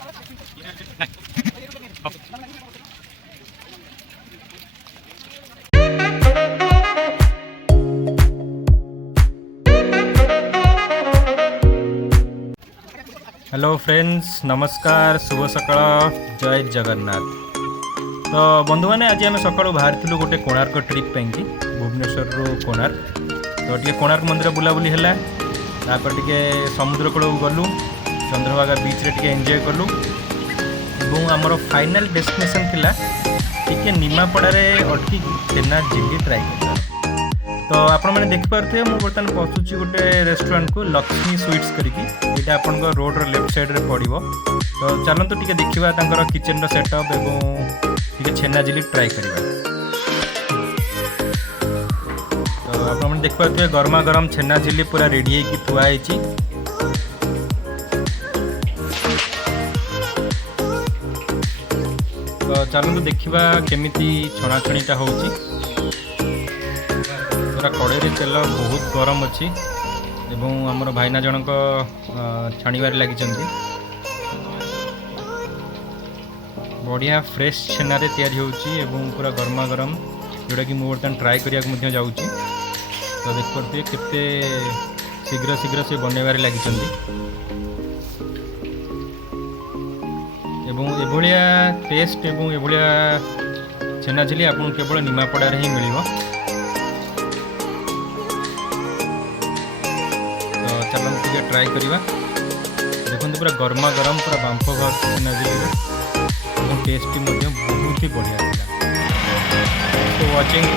Hello friends, नमस्कार, शुभ सकाळ, जय जगन्नाथ। तो बंधु मैंने आज आम सका बाहर गोटे कोणार्क ट्रिप पे भुवनेश्वर रु कोणार्क। तो टे कोणार्क मंदिर बुलाबुली है, टे समुद्र कूल गलु, चंद्रभागा बीच रे टे एंजॉय कलु। आमर फाइनल डेस्टिनेशन थिला टे निमापड़ारे अटकी छेना झिल्ली ट्राए कर। तो आपण मैंने देखिपे मुझे बर्तमान पहुँचुची गोटे रेस्टोरेंट को, लक्ष्मी स्वीट्स करके। यहाँ आपण रोड रो लेफ्ट साइड रे पड़ो। तो चलतु टे देखा किचन रो सेटअप एवं छेना झिल्ली ट्राए करवा। तो आप देखिपे गरमा गरम छेना झिल्ली पूरा रेडी होगी थुआई। तो चलतु देखा केमिति छणाछणीटा होची। पूरा कड़े तेल बहुत गरम अच्छी एवं आमर भाईना जनक छाणीबार लगी। बढ़िया फ्रेश छेनारे तैयारी होची एवं पूरा गरमा गरम, जोटा कि मुझे बर्तमान ट्राए करने जाऊँगी। तो देखिए केते शीघ्र शीघ्र से बनइबार लगी। एभलिया टेस्ट एवं एभलिया छेना झिल्ली आपको केवल निमापड़ारे ही मिलिबो। तो चलो टे ट्राए करवा। देखो पूरा गरमा गरम, पूरा बांफ भार छेना झिल्ली, टेस्ट बहुत ही बढ़िया था। तो वाचिंग।